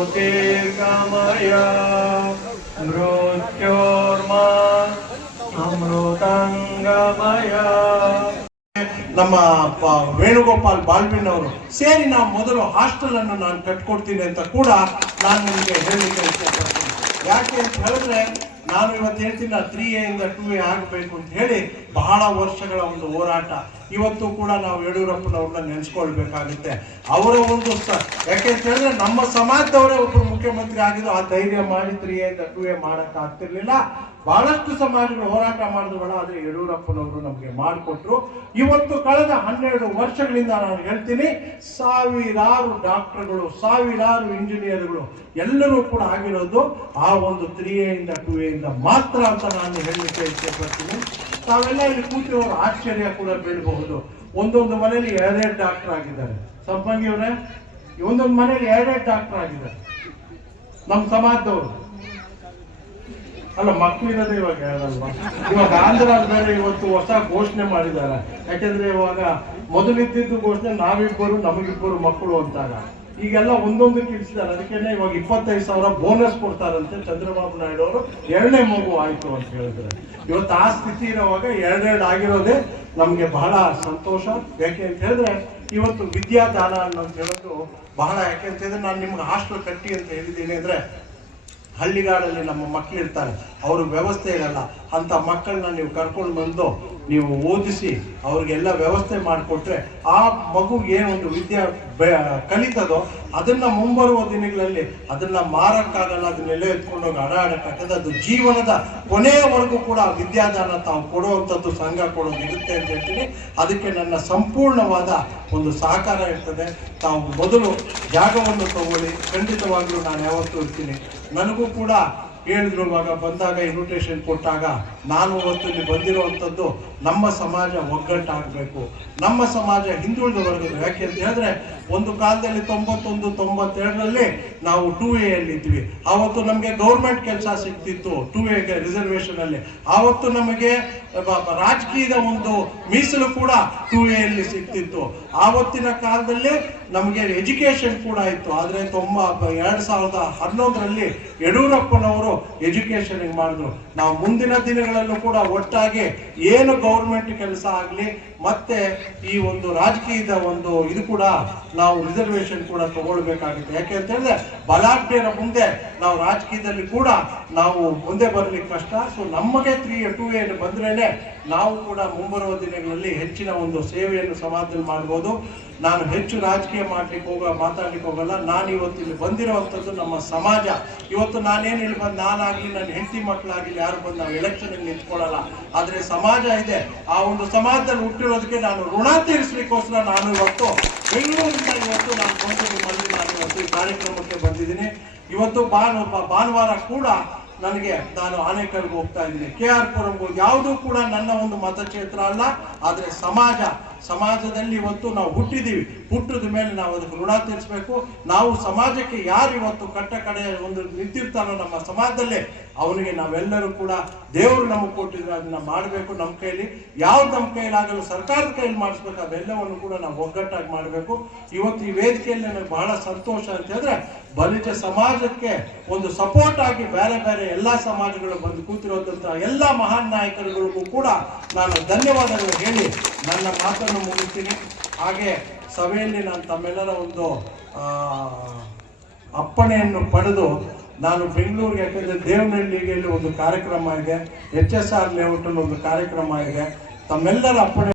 ಜ್ಯೋತಿರ್ಗಮಯ ಮೃತ್ಯೋರ್ಮಾ ಅಮೃತಂಗಮಯ. ನಮ್ಮ ವೇಣುಗೋಪಾಲ್ ಬಾಲ್ವಿನ್ ಅವರು ಸೇರಿ ನಾವು ಮೊದಲು ಹಾಸ್ಟೆಲ್ ಅನ್ನು ನಾನು ಕಟ್ಕೊಡ್ತೀನಿ ಅಂತ ಕೂಡ ನಾನು ನಿಮಗೆ ಹೇಳಲಿಕ್ಕೆ ಇಷ್ಟಪಡ್ತೀನಿ. ಯಾಕೆ ಅಂತ ಹೇಳಿದ್ರೆ ನಾನು ಇವತ್ತು ಹೇಳ್ತೀನಿ 3A ಇಂದ 2A ಆಗಬೇಕು ಅಂತ ಹೇಳಿ ಬಹಳ ವರ್ಷಗಳ ಒಂದು ಹೋರಾಟ. ಇವತ್ತು ಕೂಡ ನಾವು ಯಡಿಯೂರಪ್ಪನವ್ರನ್ನ ನೆನೆಸ್ಕೊಳ್ಬೇಕಾಗುತ್ತೆ. ಅವರ ಒಂದು ಯಾಕೆ ಅಂತ ಹೇಳಿದ್ರೆ ನಮ್ಮ ಸಮಾಜದವರೇ ಒಬ್ಬರು ಮುಖ್ಯಮಂತ್ರಿ ಆಗಿದ್ದು, ಆ ಧೈರ್ಯ ಮಾಡಿ 3A ಇಂದ 2A ಮಾಡಕ್ ಆಗ್ತಿರ್ಲಿಲ್ಲ. ಬಹಳಷ್ಟು ಸಮಾಜಗಳು ಹೋರಾಟ ಮಾಡಿದ್ವಲ್ಲ, ಆದ್ರೆ ಯಡಿಯೂರಪ್ಪನವರು ನಮಗೆ ಮಾಡಿಕೊಟ್ರು. ಇವತ್ತು ಕಳೆದ 12 ವರ್ಷಗಳಿಂದ ನಾನು ಹೇಳ್ತೀನಿ, ಸಾವಿರಾರು ಡಾಕ್ಟರ್ಗಳು, ಸಾವಿರಾರು ಇಂಜಿನಿಯರ್ಗಳು ಎಲ್ಲರೂ ಕೂಡ ಆಗಿರೋದು ಆ ಒಂದು 3A ಇಂದ 2A ಇಂದ ಮಾತ್ರ ಅಂತ ನಾನು ಹೇಳಲಿಕ್ಕೆ ಇಷ್ಟಪಡ್ತೀನಿ. ತಾವೆಲ್ಲ ಇಲ್ಲಿ ಕೂತಿರೋರು ಆಶ್ಚರ್ಯ ಕೂಡ ಬೀಳಬಹುದು. ಒಂದೊಂದು ಮನೆಯಲ್ಲಿ 2 ಡಾಕ್ಟರ್ ಆಗಿದ್ದಾರೆ. ಸಂಪಂಗಿ ಅವರೇ, ಒಂದೊಂದು ಮನೆಯಲ್ಲಿ 2 ಡಾಕ್ಟರ್ ಆಗಿದ್ದಾರೆ ನಮ್ಮ ಸಮಾಜದವರು. ಅಲ್ಲ, ಮಕ್ಕಳಿರೋದೇ ಇವಾಗ ಹೇಳಲ್ವಾ. ಇವಾಗ ಆಂಧ್ರದ ಬೇರೆ ಇವತ್ತು ಹೊಸ ಘೋಷಣೆ ಮಾಡಿದ್ದಾರೆ. ಯಾಕೆಂದ್ರೆ ಇವಾಗ ಮೊದಲಿದ್ದಿದ್ದು ಘೋಷಣೆ ನಾವಿಬ್ಬರು ನಮಗಿಬ್ಬರು ಮಕ್ಕಳು ಅಂತಾಗ, ಈಗೆಲ್ಲ ಒಂದೊಂದಕ್ಕೆ ಇಳಿಸಿದ್ದಾರೆ. ಅದಕ್ಕೇನೆ ಇವಾಗ 25,000 ಬೋನಸ್ ಕೊಡ್ತಾರಂತೆ. ಚಂದ್ರಬಾಬು ನಾಯ್ಡು ಅವರು 2ನೇ ಮಗು ಆಯ್ತು ಅಂತ ಹೇಳಿದ್ರೆ, ಇವತ್ತು ಆ ಸ್ಥಿತಿ ಇರೋವಾಗ 2 ಆಗಿರೋದೇ ನಮ್ಗೆ ಬಹಳ ಸಂತೋಷ. ಯಾಕೆ ಅಂತ ಹೇಳಿದ್ರೆ ಇವತ್ತು ವಿದ್ಯಾದಾನ ಅನ್ನೋದು ಹೇಳೋದು ಬಹಳ. ಯಾಕೆ ಅಂತ ಹೇಳಿದ್ರೆ ನಾನು ನಿಮ್ಗೆ ಹಾಸ್ಟೆಲ್ ಕಟ್ಟಿ ಅಂತ ಹೇಳಿದ್ದೀನಿ ಅಂದ್ರೆ, ಹಳ್ಳಿಗಾಡಲ್ಲಿ ನಮ್ಮ ಮಕ್ಕಳು ಇರ್ತಾರೆ, ಅವ್ರ ವ್ಯವಸ್ಥೆ ಇರಲ್ಲ. ಅಂತ ಮಕ್ಕಳನ್ನ ನೀವು ಕರ್ಕೊಂಡು ಬಂದು ನೀವು ಓದಿಸಿ ಅವ್ರಿಗೆಲ್ಲ ವ್ಯವಸ್ಥೆ ಮಾಡಿಕೊಟ್ರೆ ಆ ಮಗು ಏನೊಂದು ವಿದ್ಯೆ ಕಲಿತದೋ ಅದನ್ನ ಮುಂಬರುವ ದಿನಗಳಲ್ಲಿ ಅದನ್ನ ಮಾರಕ್ಕಾಗಲ್ಲ, ಅದನ್ನೆಲ್ಲ ಎತ್ಕೊಂಡೋಗಿ ಆಡಾಡಕ್ಕಾಗಲ್ಲ. ಅದು ಜೀವನದ ಕೊನೆಯವರೆಗೂ ಕೂಡ ವಿದ್ಯಾದಾನ ತಾವು ಕೊಡುವಂಥದ್ದು ಸಂಘ ಕೊಡೋದು ಇರುತ್ತೆ ಅಂತ ಹೇಳ್ತೀನಿ. ಅದಕ್ಕೆ ನನ್ನ ಸಂಪೂರ್ಣವಾದ ಒಂದು ಸಹಕಾರ ಇರ್ತದೆ. ತಾವು ಮೊದಲು ಜಾಗವನ್ನು ತಗೊಳ್ಳಿ, ಖಂಡಿತವಾಗ್ಲೂ ನಾನು ಯಾವತ್ತೂ ಇರ್ತೀನಿ. ನನಗೂ ಕೂಡ ಹೇಳಿದ್ರು, ಇವಾಗ ಬಂದಾಗ ಇನ್ವಿಟೇಷನ್ ಕೊಟ್ಟಾಗ ನಾನು ಇವತ್ತು ಇಲ್ಲಿ ಬಂದಿರುವಂಥದ್ದು ನಮ್ಮ ಸಮಾಜ ಒಗ್ಗಟ್ಟಾಗಬೇಕು, ನಮ್ಮ ಸಮಾಜ ಹಿಂದುಳಿದ ವರ್ಗದ. ಯಾಕೆ ಅಂತ ಹೇಳಿದ್ರೆ ಒಂದು ಕಾಲದಲ್ಲಿ 91-92ರಲ್ಲಿ ನಾವು 2A ಅಲ್ಲಿ ಇದ್ವಿ. ಆವತ್ತು ನಮಗೆ ಗೌರ್ಮೆಂಟ್ ಕೆಲಸ ಸಿಗ್ತಿತ್ತು 2Aಗೆ ರಿಸರ್ವೇಶನ್ ಅಲ್ಲಿ. ಆವತ್ತು ನಮಗೆ ರಾಜಕೀಯದ ಒಂದು ಮೀಸಲು ಕೂಡ 2A ಅಲ್ಲಿ ಸಿಗ್ತಿತ್ತು. ಆವತ್ತಿನ ಕಾಲದಲ್ಲಿ ನಮಗೆ ಎಜುಕೇಶನ್ ಕೂಡ ಇತ್ತು. ಆದರೆ 2011ರಲ್ಲಿ ಯಡಿಯೂರಪ್ಪನವರು ಎಜುಕೇಶನ್ ಮಾಡಿದ್ರು. ನಾವು ಮುಂದಿನ ದಿನಗಳಲ್ಲೂ ಕೂಡ ಒಟ್ಟಾಗಿ ಏನು ಗೌರ್ಮೆಂಟ್ ಕೆಲಸ ಆಗಲಿ ಮತ್ತೆ ಈ ಒಂದು ರಾಜಕೀಯದ ಒಂದು ಇದು ಕೂಡ ನಾವು ರಿಸರ್ವೇಶನ್ ಕೂಡ ತಗೊಳ್ಬೇಕಾಗುತ್ತೆ. ಯಾಕೆ ಅಂತ ಹೇಳಿದ್ರೆ ಬಲಾಢ್ಯರ ಮುಂದೆ ನಾವು ರಾಜಕೀಯದಲ್ಲಿ ಕೂಡ ನಾವು ಮುಂದೆ ಬರಲಿಕ್ಕೆ ಕಷ್ಟ. ಸೊ ನಮಗೆ 2A ಬಂದ್ರೇನೆ ನಾವು ಕೂಡ ಮುಂಬರುವ ದಿನಗಳಲ್ಲಿ ಹೆಚ್ಚಿನ ಒಂದು ಸೇವೆಯನ್ನು ಸಮಾಜದಲ್ಲಿ ಮಾಡ್ಬೋದು. ನಾನು ಹೆಚ್ಚು ರಾಜಕೀಯ ಮಾತಾಡ್ಲಿಕ್ಕೆ ಹೋಗಲ್ಲ. ನಾನು ಇವತ್ತು ಇಲ್ಲಿ ಬಂದಿರುವಂಥದ್ದು ನಮ್ಮ ಸಮಾಜ. ಇವತ್ತು ನಾನೇನು ಇಲ್ಲಿ ಬಂದು ನಾನಾಗಲಿ ನನ್ನ ಹೆಂಡತಿ ಮಕ್ಕಳಾಗಲಿ ಯಾರು ಬಂದು ನಾವು ಎಲೆಕ್ಷನ್ ನಿಂತ್ಕೊಳ್ಳಲ್ಲ. ಆದರೆ ಸಮಾಜ ಇದೆ, ಆ ಒಂದು ಸಮಾಜದಲ್ಲಿ ಹುಟ್ಟಿರೋದಕ್ಕೆ ನಾನು ಋಣ ತೀರಿಸಲಿಕ್ಕೋಸ್ಕರ ನಾನು ಇವತ್ತು ಬೆಂಗಳೂರಿನಿಂದ ಇವತ್ತು ನಾನು ಬಂದು ನಿಮ್ಮಲ್ಲಿ ನಾನು ಇವತ್ತು ಈ ಕಾರ್ಯಕ್ರಮಕ್ಕೆ ಬಂದಿದ್ದೀನಿ. ಇವತ್ತು ಭಾನುವಾರ ಕೂಡ ನಾನು ಆನೇಕಲ್ಗೆ ಹೋಗ್ತಾ ಇದ್ದೀನಿ, KR ಪುರಂಗೆ. ಯಾವುದೂ ಕೂಡ ನನ್ನ ಒಂದು ಮತಕ್ಷೇತ್ರ ಅಲ್ಲ, ಆದರೆ ಸಮಾಜದಲ್ಲಿ ಇವತ್ತು ನಾವು ಹುಟ್ಟಿದ್ದೀವಿ. ಹುಟ್ಟಿದ ಮೇಲೆ ನಾವು ಅದಕ್ಕೆ ಋಣ ತೀರಿಸಬೇಕು. ನಾವು ಸಮಾಜಕ್ಕೆ ಯಾರು ಇವತ್ತು ಕಟ್ಟ ಕಡೆ ಒಂದು ನಿಂತಿರ್ತಾನೋ ನಮ್ಮ ಸಮಾಜದಲ್ಲೇ, ಅವನಿಗೆ ನಾವೆಲ್ಲರೂ ಕೂಡ ದೇವರು ನಮಗೆ ಕೊಟ್ಟಿದ್ರೆ ಅದನ್ನ ಮಾಡಬೇಕು. ನಮ್ಮ ಕೈಲಿ ಯಾವ್ದು ನಮ್ಮ ಕೈಲಾಗಲು ಸರ್ಕಾರದ ಕೈಲಿ ಮಾಡಿಸ್ಬೇಕು, ಅದೆಲ್ಲವನ್ನು ಕೂಡ ನಾವು ಒಗ್ಗಟ್ಟಾಗಿ ಮಾಡಬೇಕು. ಇವತ್ತು ಈ ವೇದಿಕೆಯಲ್ಲಿ ನನಗೆ ಬಹಳ ಸಂತೋಷ ಅಂತ ಹೇಳಿದ್ರೆ, ಬಲಿಜ ಸಮಾಜಕ್ಕೆ ಒಂದು ಸಪೋರ್ಟ್ ಆಗಿ ಬೇರೆ ಬೇರೆ ಎಲ್ಲಾ ಸಮಾಜಗಳು ಬಂದು ಕೂತಿರೋದಂತ ಎಲ್ಲ ಮಹಾನ್ ನಾಯಕರುಗಳಿಗೂ ಕೂಡ ನಾನು ಧನ್ಯವಾದಗಳು ಹೇಳಿ ನನ್ನ ಮಾತನ್ನು ಮುಗಿಸ್ತೀನಿ. ಹಾಗೆ ಸಭೆಯಲ್ಲಿ ನಾನು ತಮ್ಮೆಲ್ಲರ ಒಂದು ಅಪ್ಪಣೆಯನ್ನು ಪಡೆದು ನಾನು ಬೆಂಗಳೂರಿಗೆ, ಯಾಕಂದ್ರೆ ದೇವನಹಳ್ಳಿಗೆ ಒಂದು ಕಾರ್ಯಕ್ರಮ ಇದೆ, HSR ಲೇಔಟ್ ಅಲ್ಲಿ ಒಂದು ಕಾರ್ಯಕ್ರಮ ಇದೆ, ತಮ್ಮೆಲ್ಲರ ಅಪ್ಪಣೆ